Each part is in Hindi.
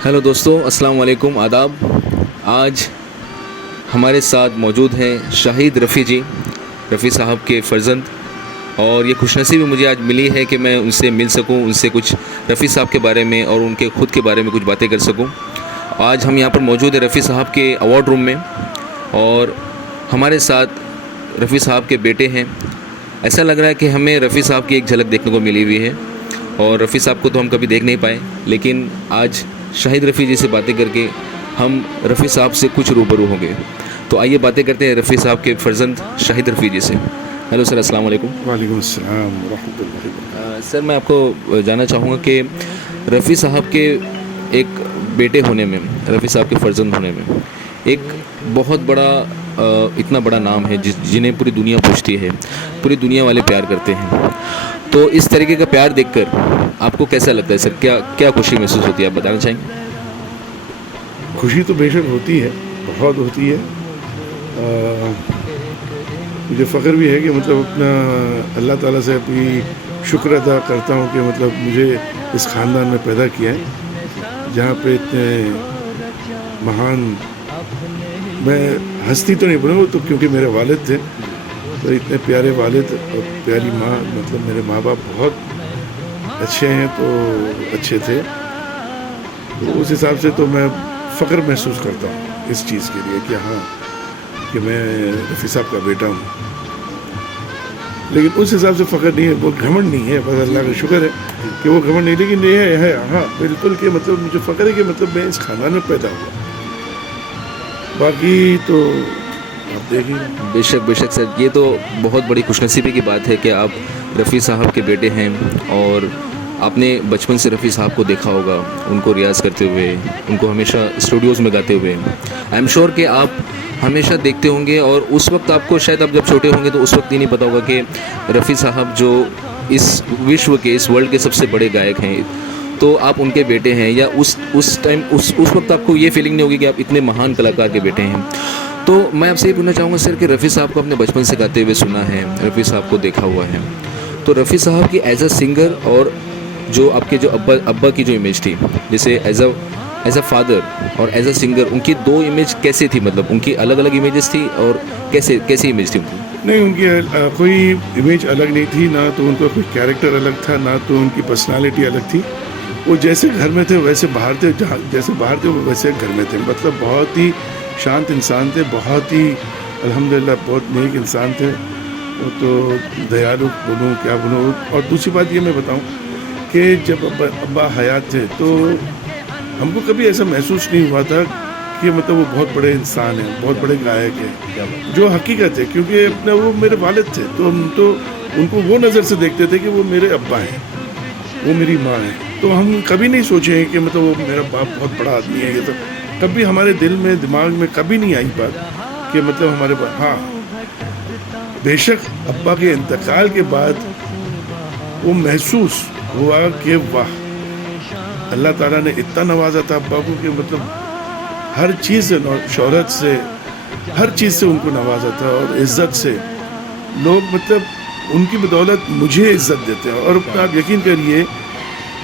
हेलो दोस्तों, अस्सलाम वालेकुम, आदाब। आज हमारे साथ मौजूद हैं शाहिद रफ़ी जी, रफ़ी साहब के फ़र्जंद। और ये खुशनसीबी मुझे आज मिली है कि मैं उनसे मिल सकूं, उनसे कुछ रफ़ी साहब के बारे में और उनके ख़ुद के बारे में कुछ बातें कर सकूं। आज हम यहाँ पर मौजूद हैं रफ़ी साहब के अवार्ड रूम में, और हमारे साथ रफ़ी साहब के बेटे हैं। ऐसा लग रहा है कि हमें रफ़ी साहब की एक झलक देखने को मिली हुई है, और रफ़ी साहब को तो हम कभी देख नहीं पाए, लेकिन आज शाहिद रफ़ी जी से बातें करके हम रफ़ी साहब से कुछ रूबरू होंगे। तो आइए बातें करते हैं रफ़ी साहब के फ़र्जंद शाहिद रफ़ी जी से। हेलो सर, अस्सलाम वालेकुम। वालेकुम अस्सलाम व रहमतुल्लाहि। सर, मैं आपको जानना चाहूँगा कि रफ़ी साहब के एक बेटे होने में, रफ़ी साहब के फ़र्जंद होने में एक बहुत बड़ा इतना बड़ा नाम है जिन्हें पूरी दुनिया पूछती है, पूरी दुनिया वाले प्यार करते हैं। तो इस तरीके का प्यार देखकर आपको कैसा लगता है सर? क्या क्या खुशी महसूस होती है, आप बताना चाहेंगे? खुशी तो बेशक होती है, बहुत होती है। मुझे फ़ख्र भी है कि मतलब अपना अल्लाह ताला से अपनी शुक्र अदा करता हूँ कि मतलब मुझे इस ख़ानदान में पैदा किया है जहाँ पे इतने महान, मैं हस्ती तो नहीं बोलूँगा तो, क्योंकि मेरे वालिद थे, तो इतने प्यारे वालिद और प्यारी माँ, मतलब मेरे माँ बाप बहुत अच्छे हैं, तो अच्छे थे। तो उस हिसाब से तो मैं फ़ख्र महसूस करता हूँ इस चीज़ के लिए कि हाँ, कि मैं रफ़ी साहब का बेटा हूँ। लेकिन उस हिसाब से फ़ख्र नहीं है, वो घमंड नहीं है, बस अल्लाह का शुक्र है कि वो घमंड नहीं। लेकिन ये है हाँ बिल्कुल कि मतलब मुझे फ़ख्र है कि मतलब मैं इस ख़ानदान में पैदा हुआ। बाकी तो आप देखिए। बेशक बेशक सर, ये तो बहुत बड़ी खुशनसीबी की बात है कि आप रफ़ी साहब के बेटे हैं, और आपने बचपन से रफ़ी साहब को देखा होगा, उनको रियाज़ करते हुए, उनको हमेशा स्टूडियोज़ में गाते हुए। आई एम श्योर कि आप हमेशा देखते होंगे, और उस वक्त आपको शायद, आप जब छोटे होंगे तो उस वक्त ये नहीं पता होगा कि रफ़ी साहब जो इस विश्व के, इस वर्ल्ड के सबसे बड़े गायक हैं, तो आप उनके बेटे हैं। या उस टाइम उस वक्त आपको ये फीलिंग नहीं होगी कि आप इतने महान कलाकार के बेटे हैं। तो मैं आपसे ये पूछना चाहूँगा सर कि रफ़ी साहब को अपने बचपन से गाते हुए सुना है, रफ़ी साहब को देखा हुआ है, तो रफ़ी साहब की एज अ सिंगर और जो आपके जो अब्बा की जो इमेज थी, जैसे एज अ फादर और एज अ सिंगर, उनकी दो इमेज कैसे थी? मतलब उनकी अलग अलग इमेजेस थी, और कैसी इमेज थी उनकी? नहीं, उनकी कोई इमेज अलग नहीं थी, ना तो उनका कोई कैरेक्टर अलग था, ना तो उनकी पर्सनालिटी अलग थी। वो जैसे घर में थे वैसे बाहर थे, जहाँ जैसे बाहर थे वो वैसे घर में थे। मतलब बहुत ही शांत इंसान थे, बहुत ही अल्हम्दुलिल्लाह बहुत नेक इंसान थे। वो तो दयालु बोलूँ क्या बोलूँ। और दूसरी बात ये मैं बताऊँ कि जब अब्बा हयात थे तो हमको कभी ऐसा महसूस नहीं हुआ था कि मतलब वो बहुत बड़े इंसान हैं, बहुत बड़े गायक हैं, जो हकीकत है। क्योंकि अपना वो मेरे वालिद थे, तो हम तो उनको वो नज़र से देखते थे कि वो मेरे अब्बा हैं, वो मेरी माँ है। तो हम कभी नहीं सोचे हैं कि मतलब वो मेरा बाप बहुत बड़ा आदमी है। ये सब कभी हमारे दिल में, दिमाग में कभी नहीं आई बात कि मतलब हमारे पास। हाँ, बेशक अब्बा के इंतकाल के बाद वो महसूस हुआ कि वाह, अल्लाह ताला ने इतना नवाजा था अब्बा को कि मतलब हर चीज़ से, शोहरत से, हर चीज़ से उनको नवाजा था, और इज़्ज़त से। लोग मतलब उनकी बदौलत मुझे इज़्ज़त देते हैं, और आप यकीन करिए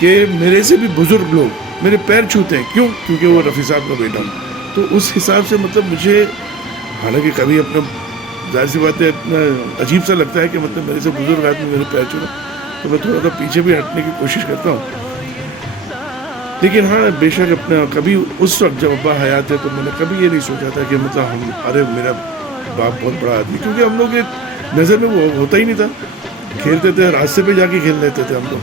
कि मेरे से भी बुज़ुर्ग लोग मेरे पैर छूते हैं। क्यों? क्योंकि वो रफ़ी साहब का बेटा हूँ। तो उस हिसाब से मतलब मुझे, हालांकि कभी अपना, जाहिर सी बात है, इतना अजीब सा लगता है कि मतलब मेरे से बुज़ुर्ग आदमी मेरे पैर छूना, तो मैं थोड़ा सा पीछे भी हटने की कोशिश करता हूँ। लेकिन हाँ, बेशक अपना कभी उस वक्त जब अब्बा हयात थे तो मैंने कभी ये नहीं सोचा था कि मतलब हम, अरे मेरा बाप बहुत बड़ा आदमी। क्योंकि हम लोग एक नज़र में वो होता ही नहीं था। खेलते थे, रास्ते पे जाके खेल लेते थे हम लोग,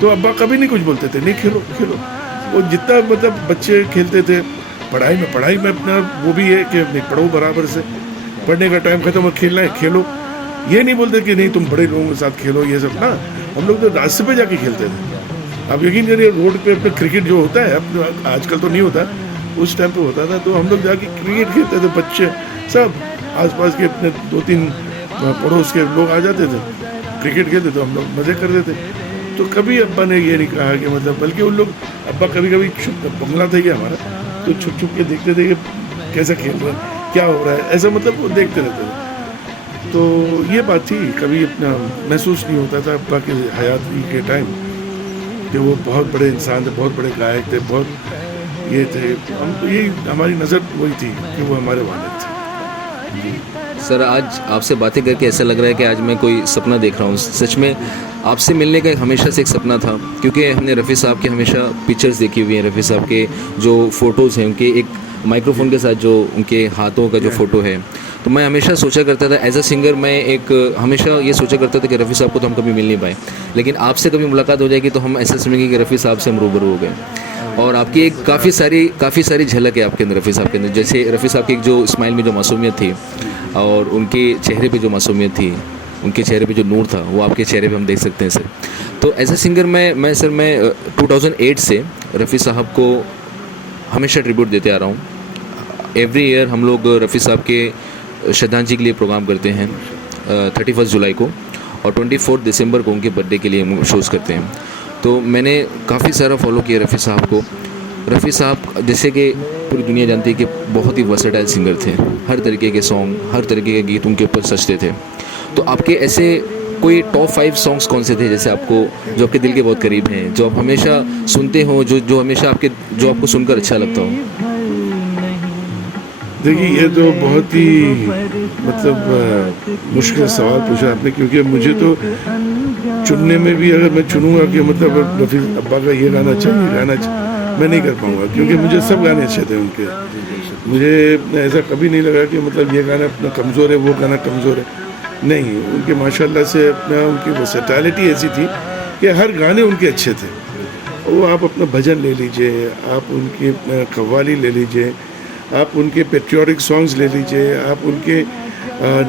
तो अब्बा कभी नहीं कुछ बोलते थे, नहीं खेलो खेलो। वो जितना मतलब बच्चे खेलते थे, पढ़ाई में अपना वो भी है कि नहीं, पढ़ो बराबर से, पढ़ने का टाइम खत्म हो, खेलना है खेलो। ये नहीं बोलते कि नहीं तुम बड़े लोगों के साथ खेलो, ये सब ना। हम लोग तो रास्ते पे जाके खेलते थे। आप यकीन करिए, रोड पे अपने क्रिकेट जो होता है, अब आजकल तो नहीं होता, उस टाइम पे होता था। तो हम लोग जाके क्रिकेट खेलते थे, बच्चे सब, आसपास के अपने 2-3 पड़ोस के लोग आ जाते थे, क्रिकेट खेलते थे, हम लोग मज़े करते थे। तो कभी अब्बा ने ये नहीं कहा कि मतलब, बल्कि उन लोग, अब्बा कभी कभी बंगला था ये हमारा, तो छुप छुप के देखते थे कि कैसा खेल रहा है, क्या हो रहा है, ऐसा मतलब वो देखते रहते थे। तो ये बात थी, कभी अपना महसूस नहीं होता था अब्बा के हयाती के टाइम कि वो बहुत बड़े इंसान थे, बहुत बड़े गायक थे, बहुत ये थे, हम यही हमारी नज़र वही थी कि वो हमारे वालिद थे। सर आज आपसे बातें करके ऐसा लग रहा है कि आज मैं कोई सपना देख रहा हूँ। सच में आपसे मिलने का हमेशा से एक सपना था, क्योंकि हमने रफ़ी साहब के हमेशा पिक्चर्स देखी हुई हैं। रफ़ी साहब के जो फ़ोटोज़ हैं, उनके एक माइक्रोफोन के साथ जो उनके हाथों का जो फ़ोटो है, तो मैं हमेशा सोचा करता था एज अ सिंगर, मैं एक हमेशा ये सोचा करता था कि रफ़ी साहब को तो हम कभी मिल नहीं पाए, लेकिन आपसे कभी मुलाकात हो जाएगी तो हम ऐसा समझेंगे कि रफ़ी साहब से हम रूबरू हो गए। और आपकी एक काफ़ी सारी झलक है आपके अंदर, रफ़ी साहब के अंदर। जैसे रफ़ी साहब की एक जो स्माइल में जो मासूमियत थी और उनके चेहरे पे जो मासूमियत थी, उनके चेहरे पे जो नूर था, वो आपके चेहरे पे हम देख सकते हैं सर। तो एज अ सिंगर मैं 2008 से रफ़ी साहब को हमेशा ट्रिब्यूट देते आ रहा हूँ। एवरी ईयर हम लोग रफ़ी साहब के श्रद्धांजलि के लिए प्रोग्राम करते हैं 31 जुलाई को, और 24 दिसंबर को उनके बर्थडे के लिए हम शोज़ करते हैं। तो मैंने काफ़ी सारा फॉलो किया रफ़ी साहब को। रफ़ी साहब जैसे कि पूरी दुनिया जानती है कि बहुत ही वर्सेटाइल सिंगर थे, हर तरीके के सॉन्ग, हर तरीके के गीत उनके ऊपर सजते थे। तो आपके ऐसे कोई टॉप 5 सॉन्ग्स कौन से थे जैसे आपको, जो आपके दिल के बहुत करीब हैं, जो आप हमेशा सुनते हो, जो हमेशा जो आपको सुनकर अच्छा लगता हो? देखिए, ये तो बहुत ही मतलब मुश्किल सवाल पूछा आपने, क्योंकि मुझे तो चुनने में भी, अगर मैं चुनूंगा कि मतलब रफ़ी अब्बा का ये गाना चाहिए, मैं नहीं कर पाऊंगा, क्योंकि मुझे सब गाने अच्छे थे उनके। मुझे ऐसा कभी नहीं लगा कि मतलब ये गाना अपना कमज़ोर है, वो गाना कमज़ोर है, नहीं। उनके माशाल्लाह से अपना उनकी वर्सेटैलिटी ऐसी थी कि हर गाने उनके अच्छे थे। वो आप अपना भजन ले लीजिए, आप उनकी कव्वाली ले लीजिए, आप उनके पेट्रियाटिक सॉन्ग्स ले लीजिए, आप उनके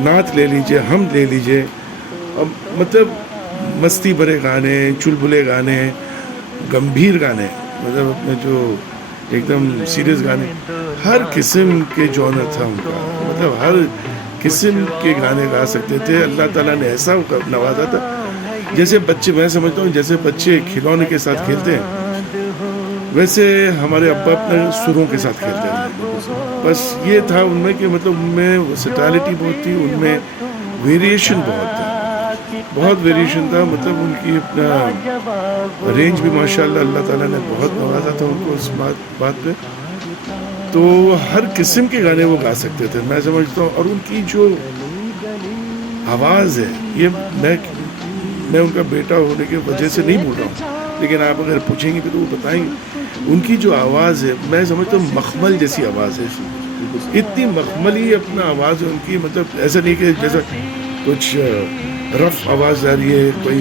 नात ले लीजिए, हम ले लीजिए, मतलब मस्ती भरे गाने, चुलबुले गाने, गंभीर गाने, मतलब अपने जो एकदम सीरियस गाने, हर किस्म के जॉनर था उनका, मतलब हर किस्म के गाने गा सकते थे। अल्लाह ताला ने ऐसा नवाजा था, जैसे बच्चे, मैं समझता हूँ जैसे बच्चे खिलौने के साथ खेलते हैं, वैसे हमारे अब्बा अपने सुरों के साथ खेलते थे। बस ये था उनमें कि मतलब उनमें वर्सेटैलिटी बहुत थी, उनमें वेरिएशन बहुत वेरिएशन था, मतलब उनकी अपना रेंज भी माशाल्लाह अल्लाह ताला ने बहुत नवाजा था उनको उस बात पे। तो हर किस्म के गाने वो गा सकते थे, मैं समझता हूँ। और उनकी जो आवाज़ है, ये मैं उनका बेटा होने की वजह से नहीं बोल रहा हूँ, लेकिन आप अगर पूछेंगे तो वो बताएंगे। उनकी जो आवाज़ है, मैं समझता हूँ मखमल जैसी आवाज़ है, इतनी मखमली अपना आवाज़ है उनकी, मतलब ऐसा नहीं कि जैसा कुछ रफ आवाज़ आ रही है कोई,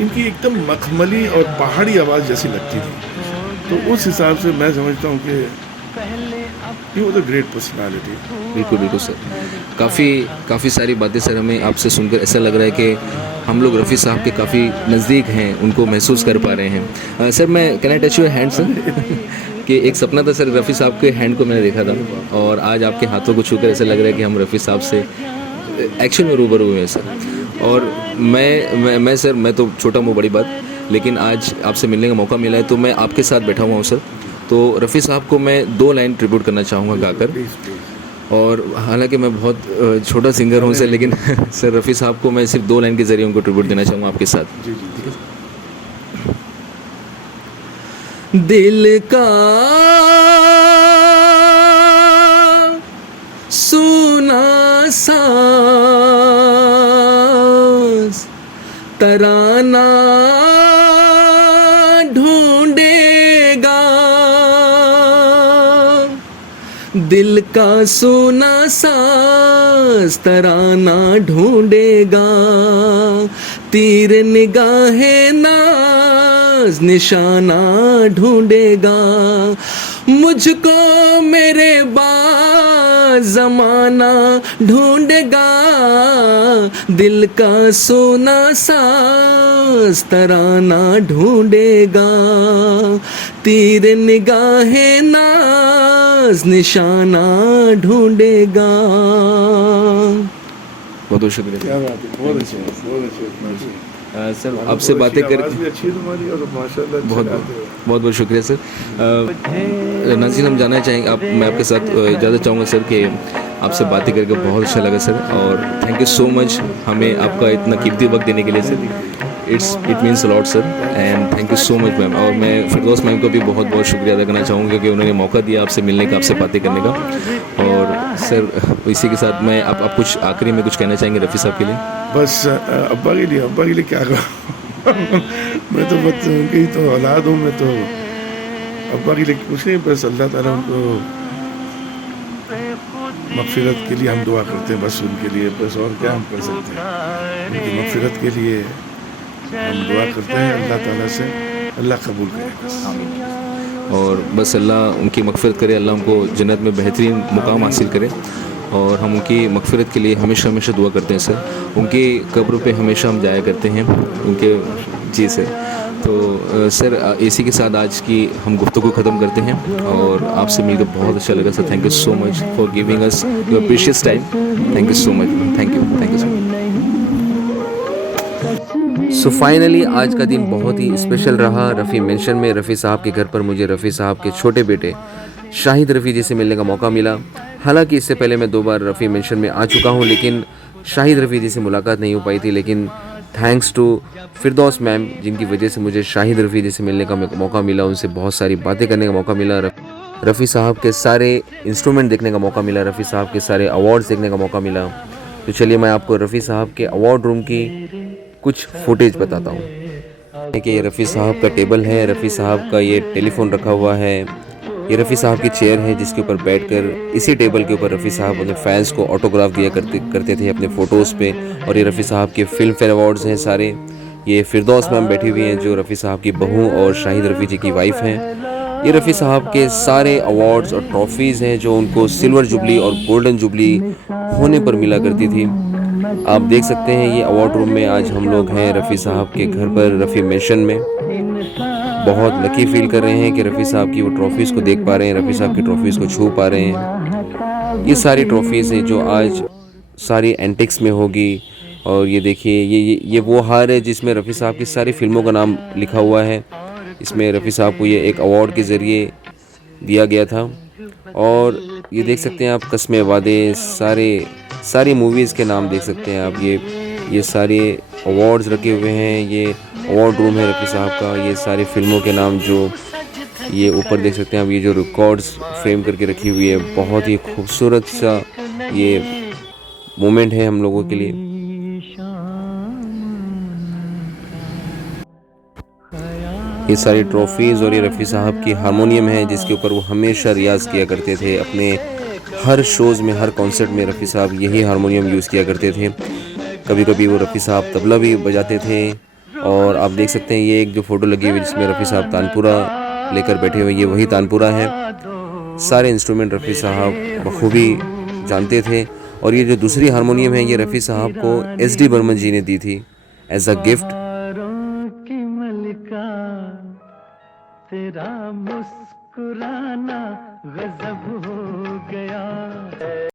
इनकी एकदम मखमली और पहाड़ी आवाज़ जैसी लगती थी। तो उस हिसाब से मैं समझता हूँ कि he was a great personality. बिल्कुल सर। काफ़ी सारी बातें सर हमें आपसे सुनकर ऐसा लग रहा है कि हम लोग रफ़ी साहब के काफ़ी नज़दीक हैं, उनको महसूस कर पा रहे हैं। सर मैं can I touch your hand sir? कि एक सपना था सर, रफ़ी साहब के हैंड को मैंने देखा था, और आज आपके हाथों को छूकर ऐसा लग रहा है कि हम रफ़ी साहब से एक्चुअल में रूबरू हुए हैं सर। और मैं सर, मैं तो छोटा मुँह बड़ी बात, लेकिन आज आपसे मिलने का मौका मिला है, तो मैं आपके साथ बैठा हुआ हूँ सर। तो रफ़ी साहब को मैं 2 लाइन ट्रिब्यूट करना चाहूँगा गाकर। और हालांकि मैं बहुत छोटा सिंगर हूँ सर, लेकिन सर रफ़ी साहब को मैं सिर्फ 2 लाइन के ज़रिए उनको ट्रिब्यूट देना चाहूँगा आपके साथ। दिल का सुना सांस तराना ढूंढेगा, दिल का सुना सांस तराना ढूंढेगा, तीर निगाहे नाज निशाना ढूंढेगा, मुझको मेरे ज़माना ढूंढेगा, दिल का सोना सांस तराना ढूंढेगा, तीर निगाहे नाज निशाना ढूंढेगा। बहुत बहुत शुक्रिया। क्या बात है, बहुत अच्छे, बहुत अच्छे। सर आपसे बातें कर अच्छी है तुम्हारी, और माशाल्लाह बहुत शुक्रिया सर। नाज़रीन, हम जानना चाहेंगे मैं आपके साथ इजाज़त चाहूँगा सर कि आपसे बातें करके बहुत अच्छा लगा सर, और थैंक यू सो मच हमें आपका इतना कीमती वक्त देने के लिए sir. It means lot sir and thank you so much ma'am. और मैं फिरदौस मैम को भी बहुत बहुत शुक्रिया अदा करना चाहूँगा कि उन्होंने मौका दिया आपसे मिलने का, आपसे बातें करने का। और सर इसी के साथ मैं आप कुछ आखिरी में कुछ कहना चाहेंगे रफ़ी साहब के लिए? बस अब्बा के लिए क्या कहूँ मैं तो बस उनकी तो औलाद हूँ। मैं तो अब्बा के लिए कुछ नहीं, बस अल्लाह ताला उनको मग़फ़िरत के लिए हम दुआ करते हैं, बस उनके लिए, बस और क्या हम कर सकते हैं। उनकी मग़फ़िरत के लिए हम दुआ करते हैं अल्लाह ताला से, अल्लाह कबूल करे बस। और बस अल्लाह उनकी मग़फ़िरत करे, अल्लाह उनको जन्नत में बेहतरीन मुकाम हासिल करे। और हम उनकी मग़फ़िरत के लिए हमेशा हमेशा दुआ करते हैं सर। उनकी कब्र पे हमेशा हम जाया करते हैं उनके। जी सर। तो सर इसी के साथ आज की हम गुफ्तगू ख़त्म करते हैं और आपसे मिलकर बहुत अच्छा लगा sir. Thank you so much for giving us your precious time. Thank you so much. Thank you so much. So finally आज का दिन बहुत ही स्पेशल रहा। रफ़ी मेंशन में रफ़ी साहब के घर पर मुझे रफ़ी साहब के छोटे बेटे शाहिद रफ़ी जी से मिलने का मौका मिला। हालांकि इससे पहले मैं 2 बार रफ़ी मेंशन में आ चुका हूं, लेकिन शाहिद रफ़ी जी से मुलाकात नहीं हो पाई थी। लेकिन थैंक्स टू फिरदौस मैम, जिनकी वजह से मुझे शाहिद रफ़ी जी से मिलने का मौका मिला, उनसे बहुत सारी बातें करने का मौका मिला, रफ़ी साहब के सारे इंस्ट्रूमेंट देखने का मौका मिला, रफ़ी साहब के सारे अवार्ड्स देखने का मौका मिला। तो चलिए मैं आपको रफ़ी साहब के अवार्ड रूम की कुछ फुटेज बताता हूँ। कि ये रफ़ी साहब का टेबल है, रफ़ी साहब का ये टेलीफोन रखा हुआ है, ये रफ़ी साहब की चेयर है जिसके ऊपर बैठकर इसी टेबल के ऊपर रफ़ी साहब अपने फैंस को ऑटोग्राफ दिया करते थे अपने फ़ोटोज़ पे। और ये रफ़ी साहब के फिल्म फेयर अवार्ड्स हैं सारे। ये फिरदौस मैम बैठी हुई हैं जो रफ़ी साहब की बहू और शाहिद रफ़ी जी की वाइफ हैं। ये रफ़ी साहब के सारे अवार्ड्स और ट्रॉफ़ीज़ हैं जो उनको सिल्वर जुबली और गोल्डन जुबली होने पर मिला करती थी। आप देख सकते हैं ये अवार्ड रूम में आज हम लोग हैं रफ़ी साहब के घर पर रफ़ी मेंशन में। बहुत लकी फील कर रहे हैं कि रफ़ी साहब की वो ट्रॉफ़ीज़ को देख पा रहे हैं, रफ़ी साहब की ट्रॉफ़ीज़ को छू पा रहे हैं। ये सारी ट्रॉफ़ीज़ हैं जो आज सारी एंटिक्स में होगी। और ये देखिए ये वो हार है जिसमें रफ़ी साहब की सारी फ़िल्मों का नाम लिखा हुआ है। इसमें रफ़ी साहब को ये एक अवार्ड के ज़रिए दिया गया था। और ये देख सकते हैं आप कस्मे वादे, सारी मूवीज़ के नाम देख सकते हैं आप। ये सारे अवार्ड्स रखे हुए हैं। ये अवार्ड रूम है रफ़ी साहब का। ये सारी फ़िल्मों के नाम जो ये ऊपर देख सकते हैं आप, ये जो रिकॉर्ड्स फ्रेम करके रखी हुई है, बहुत ही खूबसूरत सा ये मोमेंट है हम लोगों के लिए। ये सारी ट्रॉफ़ीज़ और ये रफ़ी साहब की हारमोनियम है जिसके ऊपर वो हमेशा रियाज़ किया करते थे। अपने हर शोज़ में, हर कॉन्सर्ट में रफ़ी साहब यही हारमोनियम यूज़ किया करते थे। कभी कभी वो रफ़ी साहब तबला भी बजाते थे। और आप देख सकते हैं ये एक जो फ़ोटो लगी हुई है जिसमें रफ़ी साहब तानपुरा लेकर बैठे हुए, ये वही तानपुरा है। सारे इंस्ट्रूमेंट रफ़ी साहब बखूबी जानते थे। और ये जो दूसरी हारमोनियम है ये रफ़ी साहब को SD बर्मन जी ने दी थी एज अ गिफ्ट। तेरा मुस्कुराना गजब हो गया।